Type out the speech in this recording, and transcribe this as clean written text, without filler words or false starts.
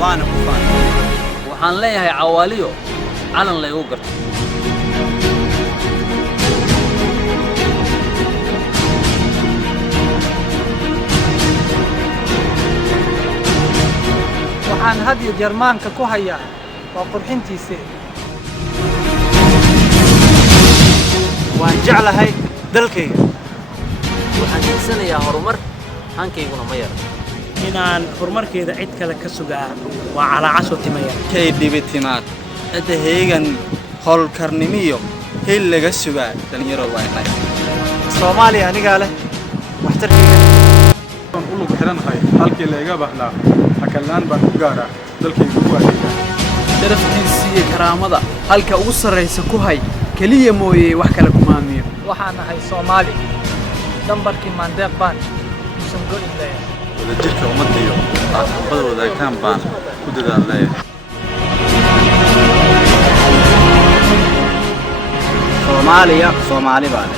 وانا كفان waxaan leeyahay cawaaliyo calan la igu garto waxaan had iyo Jarmaanka ku hayaa waa qurxintiisa waan jeclahay dalkayga waxaan jeesanayaa horumar hankayguna ma yar inaan horumarkeeda cid kale ka sugaa waa calaacaso timaya kay dhibitimaad inta heegan howlkarnimiyo hil laga sugaa dhalinyaro waa inay Soomaaliya aniga leh waxtarkiisa ولو كحرنا هاي halkii leega baahnaa hakalaan baan ku gaaraa dalkayga ku adeegaa daraftiisii karaamada halka ugu sareysa ku hay kaliya mooyee wax kale kuma aamiyo waxaan ahay Soomaali dambarkii maandeeq baan isan go'in leeyahay wada jirka umadiyo aqbadooda kan baan ku dadaalay Soomaaliya Soomaali baan